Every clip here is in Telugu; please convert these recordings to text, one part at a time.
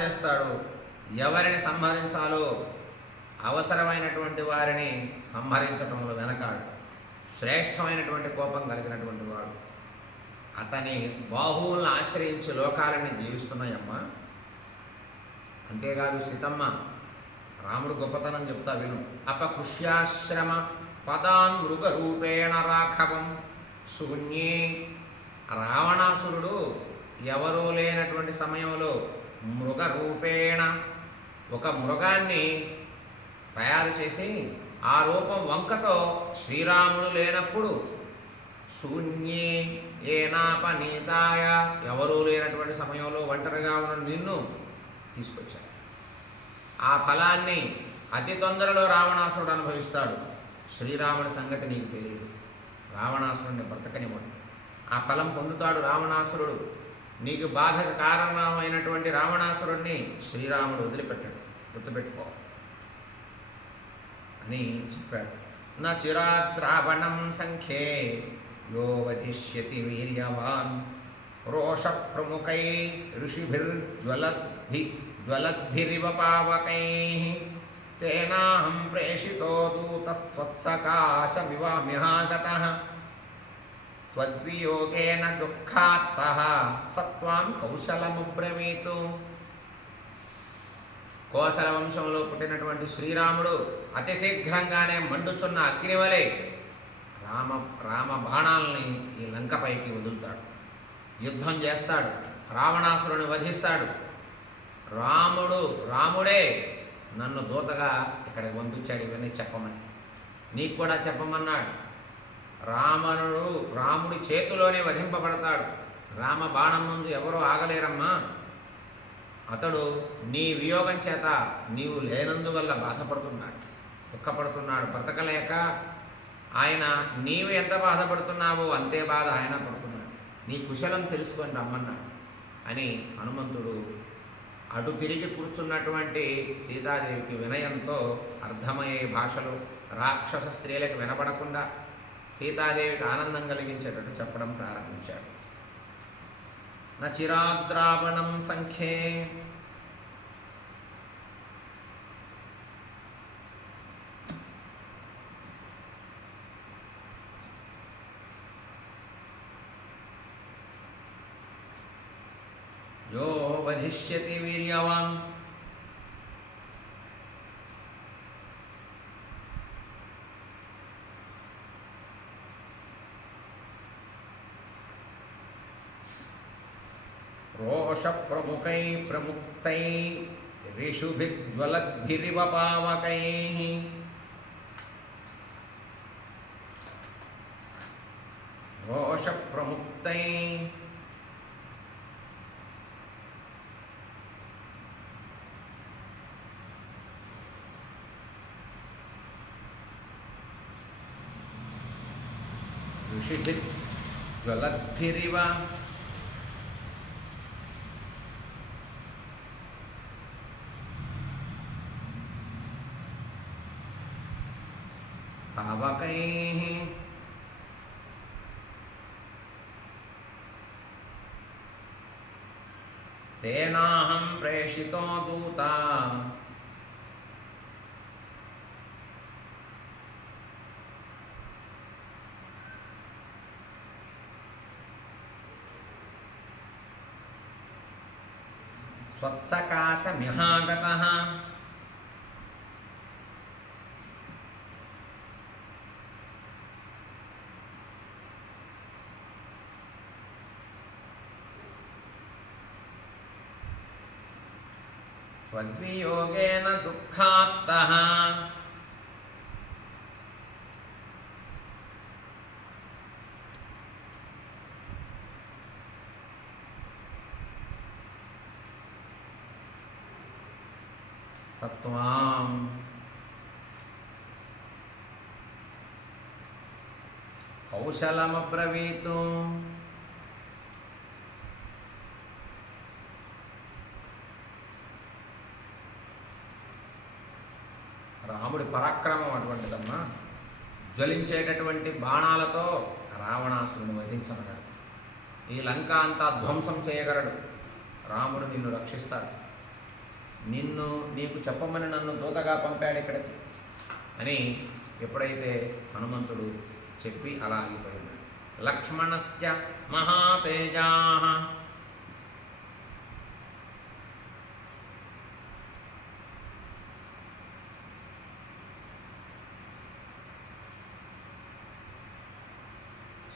చేస్తాడు ఎవరిని సంహరించాలో అవసరమైనటువంటి వారిని సంహరించటంలో వెనకాడు. శ్రేష్టమైనటువంటి కోపం కలిగినటువంటి వాడు. అతని బాహువులను ఆశ్రయించి లోకాలని జీవిస్తున్నాయమ్మ. అంతేకాదు సీతమ్మ రాముడు గొప్పతనం చెప్తా విను. అపకుష్యాశ్రమ పదాన్ మృగ రూపేణ రాఘవం. శూన్యే రావణాసురుడు ఎవరూ లేనటువంటి సమయంలో మృగ రూపేణ ఒక మృగాన్ని తయారు చేసి ఆ రూపం వంకతో శ్రీరాముడు లేనప్పుడు శూన్యే ఏనాపనీతాయ. ఎవరూ లేనటువంటి సమయంలో ఒంటరిగా ఉన్న నిన్ను తీసుకొచ్చాడు. ఆ ఫలాన్ని అతి తొందరలో రావణాసురుడు అనుభవిస్తాడు. శ్రీరాముడి సంగతి నీకు తెలియదు. రావణాసురుడిని బ్రతకనివ్వడు. ఆ ఫలం పొందుతాడు రావణాసురుడు. నీకు బాధకు కారణమైనటువంటి రావణాసురుడిని శ్రీరాముడు వదిలిపెట్టాడు గుర్తుపెట్టుకో అని చెప్పాడు నా చిరాద్రావణం సంఖ్యే యో వధిష్యతి వీర్యవాన్ రోష ప్రముఖై ఋషిభిర్జ్వలద్భి జ్వలద్భిరివ పావకై తేనాహం ప్రేషితో దూతస్త్వత్సకాశమివామ్యహాగతః త్వద్వియోగేన దుఃఖాత్తః సత్వాం కౌశలముబ్రవీతు కోసల వంశంలో పుట్టినటువంటి శ్రీరాముడు అతి శీఘ్రంగానే మండుచున్న అగ్నివలే రామ రామ బాణాలని ఈ లంకపైకి వదులుతాడు. యుద్ధం చేస్తాడు రావణాసురుని వధిస్తాడు. రాముడు రాముడే నన్ను దూతగా ఇక్కడికి పంపించాడు ఇవన్నీ చెప్పమని. నీకు కూడా చెప్పమన్నాడు. రామణుడు రాముడి చేతిలోనే వధింపబడతాడు. రామ బాణం ముందు ఎవరూ ఆగలేరమ్మా. అతడు నీ వియోగం చేత నీవు లేనందువల్ల బాధపడుతున్నాడు. దుఃఖపడుతున్నాడు. బ్రతకలేక ఆయన నీవు ఎంత బాధపడుతున్నావో అంతే బాధ ఆయన పడుతున్నాడు. నీ కుశలం తెలుసుకొని రమ్మన్నాడు అని హనుమంతుడు అటు తిరిగి కూర్చున్నటువంటి సీతాదేవికి వినయంతో అర్థమయ్యే భాషలు రాక్షస స్త్రీలకు వినపడకుండా సీతాదేవికి ఆనందం కలిగించేటట్టు చెప్పడం ప్రారంభించాడు. నచిరాద్రావణం సంఖ్యే. యో వధిష్యతి వీర్యవాన్. दोषप्रमुखैः प्रमुक्तैः ऋषुभिज्वलद्भिरिव पावकैः दोषप्रमुक्तैः। ऋषिभिज्वलद्भिरिव प्रेषितो दूता स्वत्सकाशमिहागतः। तद्वियोगेन दुःखात्तः। सत्वाम् कौशलमब्रवीतुम्। జ్వలించేటటువంటి బాణాలతో రావణాసురుని వధించగలడు ఈ లంక అంతా ధ్వంసం చేయగలడు. రాముడు నిన్ను రక్షిస్తాడు. నిన్ను నీకు చెప్పమని నన్ను దూతగా పంపాడు ఇక్కడికి అని ఎప్పుడైతే హనుమంతుడు చెప్పి అలా ఆగిపోయాడు లక్ష్మణస్య మహాతేజా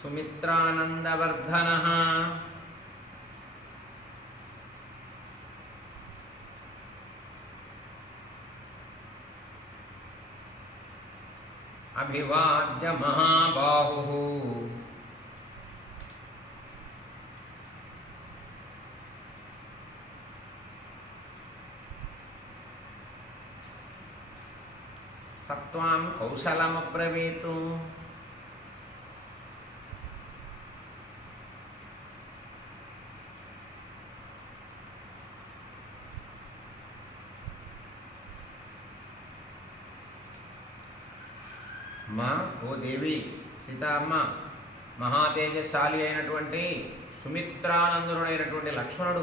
సుమిత్రానందవర్ధన అభివాద్య మహాబాహు సత్వాం కౌశలమబ్రవీతు మా ఓ దేవి సీతమ్మ మహాతేజశాలి అయినటువంటి సుమిత్రానందరుడైనటువంటి లక్ష్మణుడు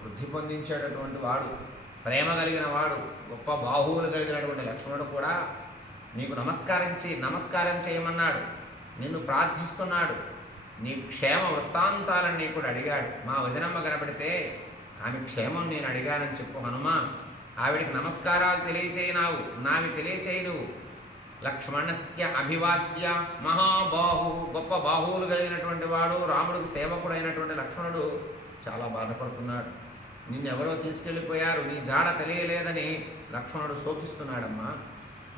వృద్ధి పొందించేటటువంటి వాడు ప్రేమ కలిగిన వాడు గొప్ప బాహువులు కలిగినటువంటి లక్ష్మణుడు కూడా నీకు నమస్కరించి నమస్కారం చేయమన్నాడు నిన్ను ప్రార్థిస్తున్నాడు నీ క్షేమ వృత్తాంతాలన్నీ కూడా అడిగాడు. మా వదినమ్మ కనపడితే ఆమె క్షేమం నేను అడిగానని చెప్పు హనుమా ఆవిడికి నమస్కారాలు తెలియచేయినావు నావి తెలియచేయడు లక్ష్మణస్య అభివాద్య మహాబాహు గొప్ప బాహువులు కలిగినటువంటి వాడు రాముడికి సేవకుడైనటువంటి లక్ష్మణుడు చాలా బాధపడుతున్నాడు. నిన్నెవరో తీసుకెళ్ళిపోయారు నీ జాడ తెలియలేదని లక్ష్మణుడు శోకిస్తున్నాడమ్మా.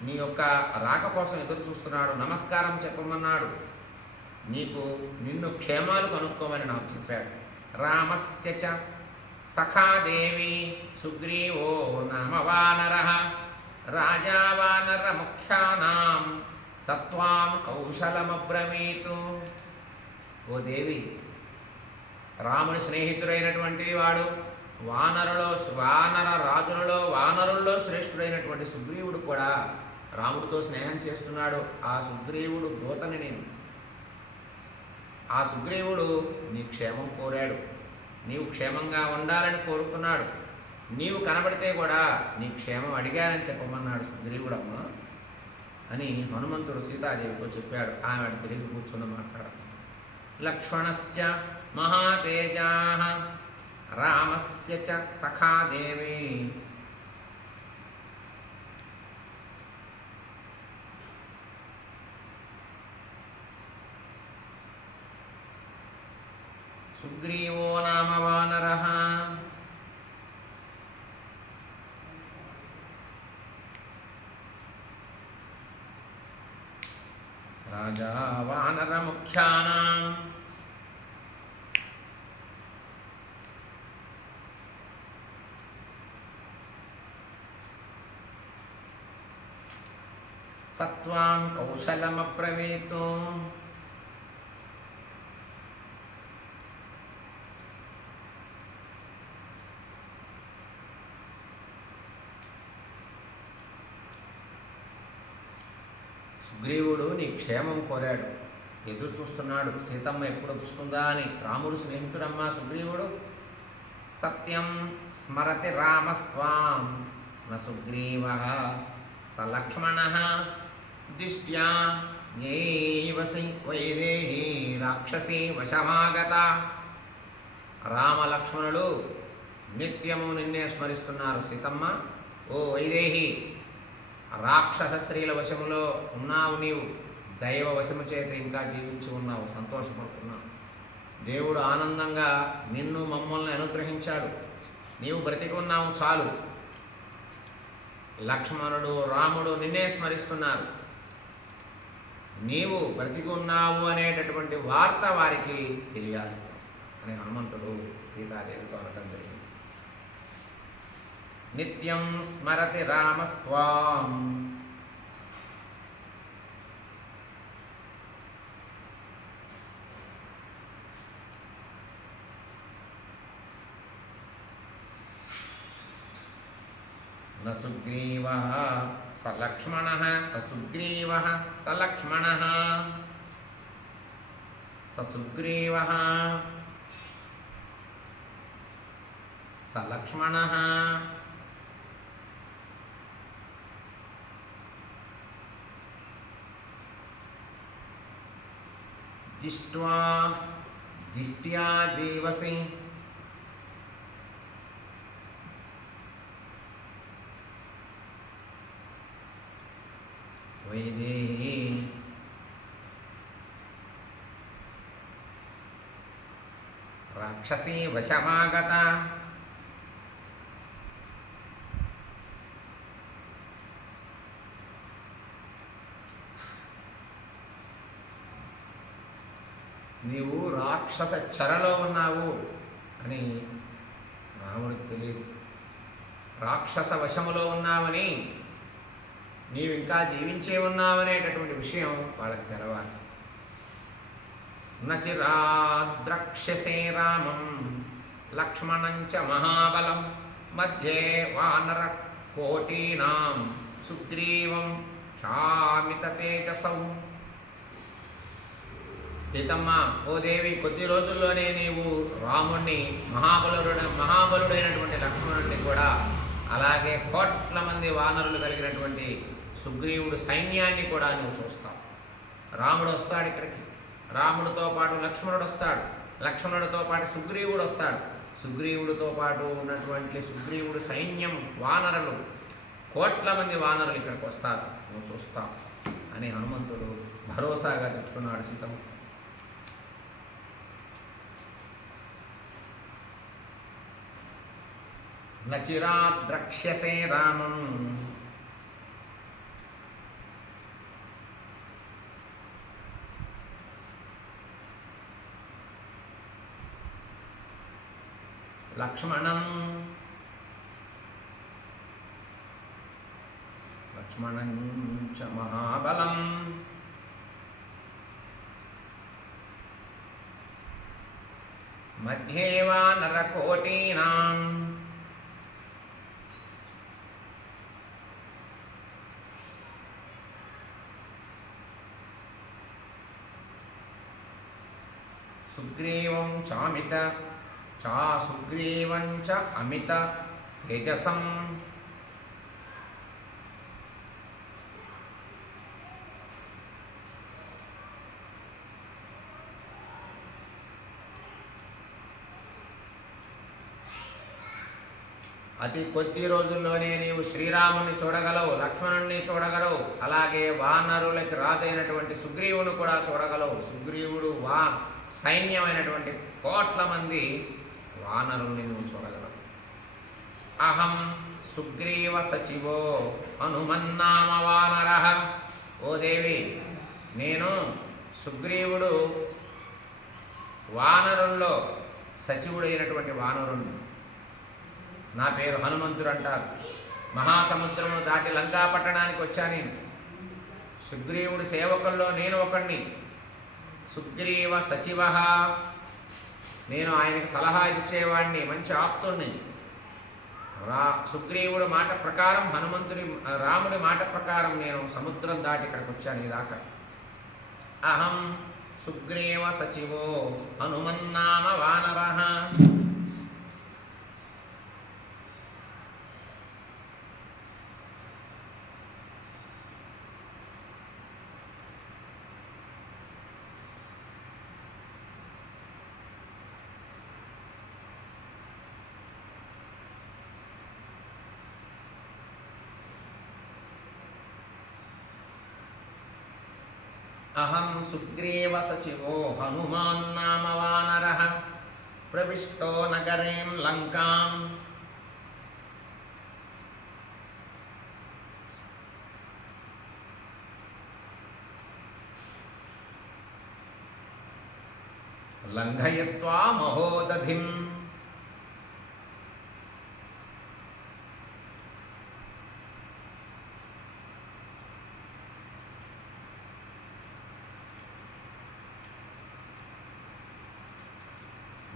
నీ యొక్క రాక కోసం ఎదురు చూస్తున్నాడు నమస్కారం చెప్పమన్నాడు. నీకు నిన్ను క్షేమాలు కనుక్కోమని నాకు చెప్పాడు. రామస్య చ సఖాదేవి సుగ్రీవో నామ వానర రాజా వానర ముఖ్యానాం సత్వాం కౌశలమబ్రమీతు ఓ దేవి రాముని స్నేహితుడైనటువంటి వాడు వానరులో వానర రాజులలో వానరుల్లో శ్రేష్ఠుడైనటువంటి సుగ్రీవుడు కూడా రాముడితో స్నేహం చేస్తున్నాడు. ఆ సుగ్రీవుడు దూతని నేను. ఆ సుగ్రీవుడు నీ క్షేమం కోరాడు. నీవు క్షేమంగా ఉండాలని కోరుకున్నాడు. నీవు కనబడితే కూడా నీ క్షేమం అడిగానని చెప్పమన్నాడు సుగ్రీవుడమ్మ అని హనుమంతుడు సీతాదేవితో చెప్పాడు. ఆమె తిరిగి కూర్చుని మాట్లాడ లక్ష్మణస్య మహాతేజా రామస్య చ సఖాదేవి సుగ్రీవో నామ వానరః రాజా వానరముఖ్యానాం సత్వాం కౌశలమబ్రవీతు సుగ్రీవుడు నీ క్షేమం కోరాడు. ఎదురు చూస్తున్నాడు. సీతమ్మ ఎప్పుడు వస్తుందా అని రాముడు స్నేహితుడమ్మా సుగ్రీవుడు. సత్యం స్మరతి రామస్వాం. న సుగ్రీవ స లక్ష్మణ దిష్ట్యా జ్ఞేయవసి వైదేహి రాక్షసి వశమాగత. రామలక్ష్మణులు నిత్యము నిన్నే స్మరిస్తున్నారు సీతమ్మ. ఓ వైదేహి రాక్షస స్త్రీల వశములో ఉన్నావు నీవు. దైవ వశము చేత ఇంకా జీవించి ఉన్నావు. సంతోషపడుతున్నావు. దేవుడు ఆనందంగా నిన్ను మమ్మల్ని అనుగ్రహించాడు. నీవు బ్రతికి ఉన్నావు చాలు. లక్ష్మణుడు రాముడు నిన్నే స్మరిస్తున్నారు. నీవు బ్రతికి ఉన్నావు అనేటటువంటి వార్త వారికి తెలియాలి అని హనుమంతుడు సీతాదేవితో అనడం జరిగింది. నిత్యం స్మరతి రామస్వాం न सुग्रीवः स लक्ष्मणः स सुग्रीवः स लक्ष्मणः स सुग्रीवः स స లక్ష్మణ దిష్ట్వా దిష్ట్యా దేవసి వైదేహి రాక్షసీ నీవు రాక్షస చెరలో ఉన్నావు అని రాముడికి తెలియదు. రాక్షస వశములో ఉన్నావని నీవు ఇంకా జీవించే ఉన్నావనేటటువంటి విషయం వాళ్ళకి తెలవాలి. నచిరాద్రక్ష్యసే రామం లక్ష్మణంచ మహాబలం మధ్యే వానర కోటీనాం సుగ్రీవం చామిత తేజసం సీతమ్మ ఓ దేవి కొద్ది రోజుల్లోనే నీవు రాముణ్ణి మహాబలుడు మహాబలుడైనటువంటి లక్ష్మణుడిని కూడా అలాగే కోట్ల మంది వానరులు కలిగినటువంటి సుగ్రీవుడు సైన్యాన్ని కూడా నువ్వు చూస్తావు. రాముడు వస్తాడు ఇక్కడికి. రాముడితో పాటు లక్ష్మణుడు వస్తాడు. లక్ష్మణుడితో పాటు సుగ్రీవుడు వస్తాడు. సుగ్రీవుడితో పాటు ఉన్నటువంటి సుగ్రీవుడు సైన్యం వానరులు కోట్ల మంది వానరులు ఇక్కడికి వస్తారు. నువ్వు చూస్తావు. అని హనుమంతుడు భరోసాగా చెప్తున్నాడు సీతమ్మ. నచిరాత్ ద్రక్ష్యసే రామం లక్ష్మణం లక్ష్మణం చ మహాబలం మధ్యేవా వానరకోటీనాం సుగ్రీవం చామిత చా సుగ్రీవం చ అమిత తేజసం. అతి కొద్ది రోజుల్లోనే నీవు శ్రీరాముని చూడగలవు లక్ష్మణుణ్ణి చూడగలవు అలాగే వానరులకి రాజైనటువంటి సుగ్రీవుని కూడా చూడగలవు. సుగ్రీవుడు వా సైన్యమైనటువంటి కోట్ల మంది వానరుల్ని నువ్వు చూడగలవు. అహం సుగ్రీవ సచివో హనుమన్నామ వానర. ఓ దేవి నేను సుగ్రీవుడు వానరుల్లో సచివుడైనటువంటి వానరుణ్ణి. నా పేరు హనుమంతుడు అంటారు. మహాసముద్రమును దాటి లంకా పట్టణానికి వచ్చాను సుగ్రీవుడి సేవకుల్లో నేను ఒకడిని సుగ్రీవ సచివ. నేను ఆయనకు సలహా ఇచ్చేవాడిని మంచి ఆప్తుణ్ణి. రా సుగ్రీవుడు మాట ప్రకారం హనుమంతుడి రాముడి మాట ప్రకారం నేను సముద్రం దాటి ఇక్కడికి వచ్చాను ఈ అహం సుగ్రీవ సచివో హనుమన్నామ వానర. అహం సుగ్రీవ సచివో హనుమాన్ నామ వానర ప్రవిష్టో నగరేం లంకాం. లంఘయత్వా మహోదధిం.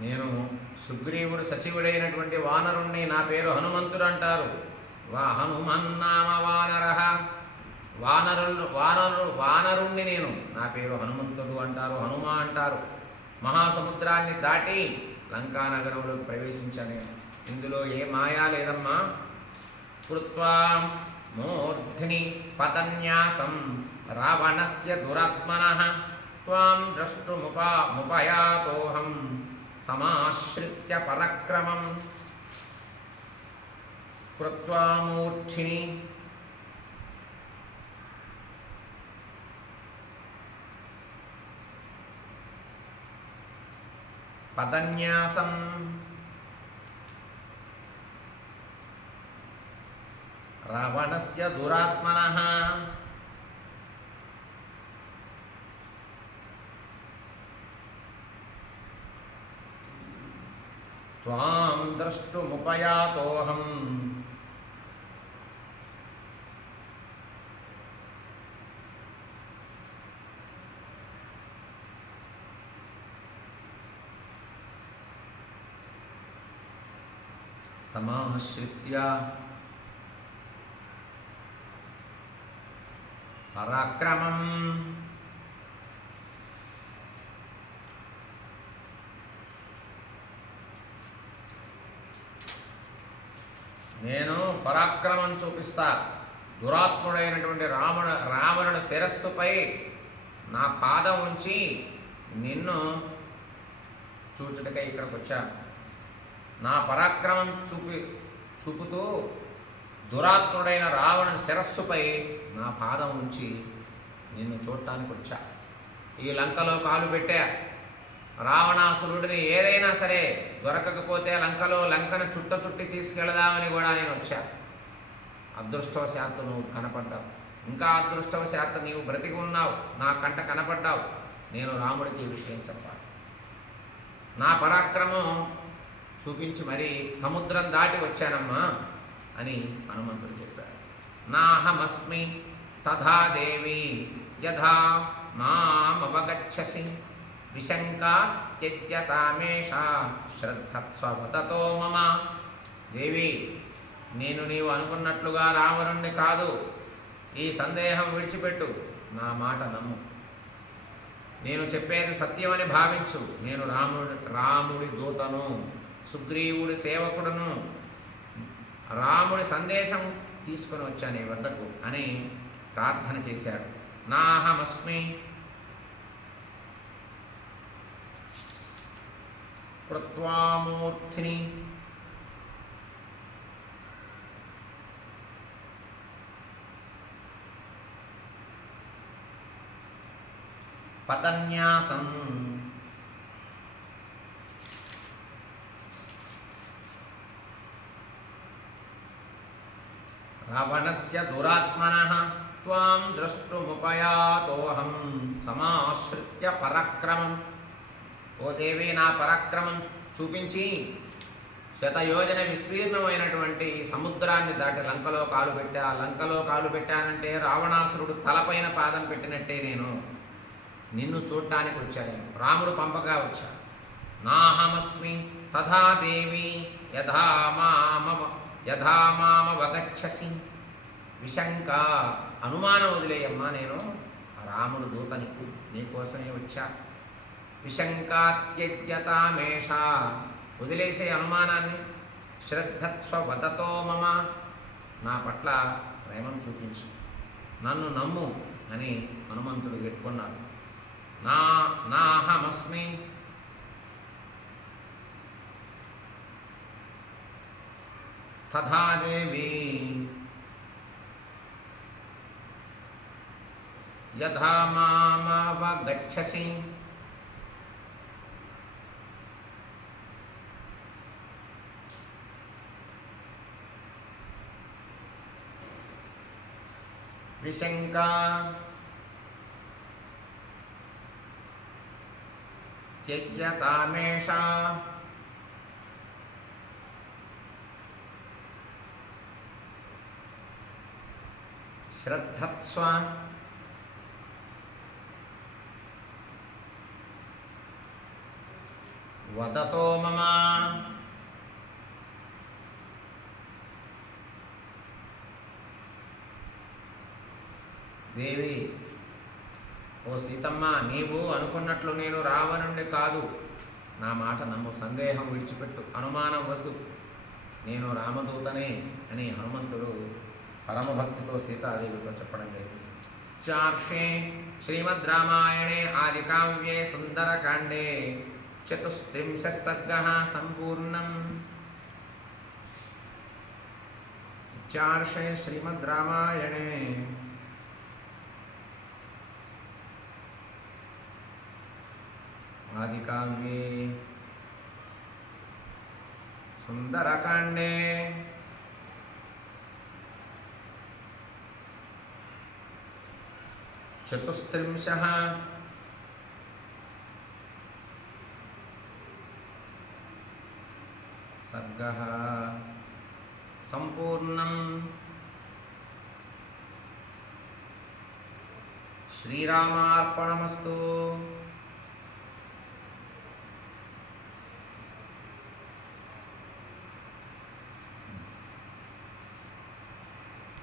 నేను సుగ్రీవుడు సచివుడైనటువంటి వానరుణ్ణి నా పేరు హనుమంతుడు అంటారు. వా హనుమన్నామ వానర. వానరులు వానరు వానరుణ్ణి నేను నా పేరు హనుమంతుడు అంటారు హనుమ అంటారు. మహాసముద్రాన్ని దాటి లంకా నగరంలోకి ప్రవేశించాను. ఇందులో ఏ మాయా లేదమ్మా. కృత్వా మూర్ధ్ని పతన్యాసం రావణస్య దురాత్మన. త్వాం ద్రష్టుముపా ముపయాతోహం సమాశ్రిత్య పరక్రమం. కృత్వా మూర్ఛిని. పదన్యాసం. రావణస్య దురాత్మనః. త్వాం ద్రష్టుముపయాతోహం సమాశ్రిత్య పరాక్రమం నేను పరాక్రమం చూపిస్తా. దురాత్ముడైనటువంటి రావణ రావణుడు శిరస్సుపై నా పాదం ఉంచి నిన్ను చూచుటకై ఇక్కడికి వచ్చాను నా పరాక్రమం చూపి చూపుతూ దురాత్ముడైన రావణుని శిరస్సుపై నా పాదం ఉంచి నిన్ను చూడటానికి వచ్చా. ఈ లంకలో కాలు పెట్టా. రావణాసురుడిని ఏదైనా సరే దొరకకపోతే లంకలో లంకను చుట్ట చుట్టి తీసుకెళదామని కూడా నేను వచ్చాను అదృష్టవశాత్తు నువ్వు కనపడ్డావు. ఇంకా అదృష్టవశాత్తు నీవు బ్రతికి ఉన్నావు. నా కంట కనపడ్డావు. నేను రాముడికి ఈ విషయం చెప్పాలి. నా పరాక్రమం చూపించి మరీ సముద్రం దాటి వచ్చానమ్మా అని హనుమంతుడు చెప్పాడు. నాహమస్మి తథా దేవి యథా మామవగచ్చసి విశంకా త్యజ్యతామేష శ్రద్ధత్స్వతతో మమ దేవి నేను నీవు అనుకున్నట్లుగా రావణుణ్ణి కాదు. ఈ సందేహం విడిచిపెట్టు. నా మాట నమ్ము. నేను చెప్పేది సత్యమని భావించు. నేను రాముడి రాముడి దూతను సుగ్రీవుడి సేవకుడును రాముడి సందేశం తీసుకొని వచ్చాను ఈ వద్దకు అని ప్రార్థన చేశాడు. నాహమస్మి కృత్వామూర్తిని పతన్యాసం రావణస్య దురాత్మనః త్వాం ద్రష్టుముపయాతోహం సమాశ్రిత్య పరాక్రమం. ఓ దేవి నా పరాక్రమం చూపించి శతయోజన విస్తీర్ణమైనటువంటి సముద్రాన్ని దాటి లంకలో కాలు పెట్టా. లంకలో కాలు పెట్టానంటే రావణాసురుడు తలపైన పాదం పెట్టినట్టే నేను. నిన్ను చూడటానికి వచ్చాను రాముడు పంపగా వచ్చా. నాహమస్మి తథా దేవి యథా మామ యథా విశంక అనుమానం వదిలేయమ్మా నేను. రాముడు దూతని నీకోసమే వచ్చా. విశంకాత్యజ్యతామేషా. వదిలేసే అనుమానాన్ని శ్రద్ధత్స్వవతతో మమ. నా పట్ల ప్రేమను చూపించు. నన్ను నమ్ము అని హనుమంతుడు పెట్టుకున్నాడు నా నాహమస్మి. తథాదేవి. యథా మామవగచ్చసి. విశంకా త్యజ్యతామేషా శ్రద్ధత్స్వ వదతో మమ దేవి ఓ సీతమ్మ నీవు అనుకున్నట్లు నేను రావణుండి కాదు. నా మాట నమ్ము సందేహం విడిచిపెట్టు అనుమానం వద్దు. నేను రామదూతనే అని హనుమంతుడు పరమభక్తితో సీతాదేవితో చెప్పడం జరిగింది. చార్షే శ్రీమద్ రామాయణే ఆదికావ్యే సుందరకాండే చతుస్త్రింశ సర్గ సంపూర్ణం. చార్షే శ్రీమద్ రామాయణే आदि कांगे सुंदर कांडे चतुस्त्रिंशः। सर्गः। सम्पूर्णम्। श्रीरामार्पणमस्तु।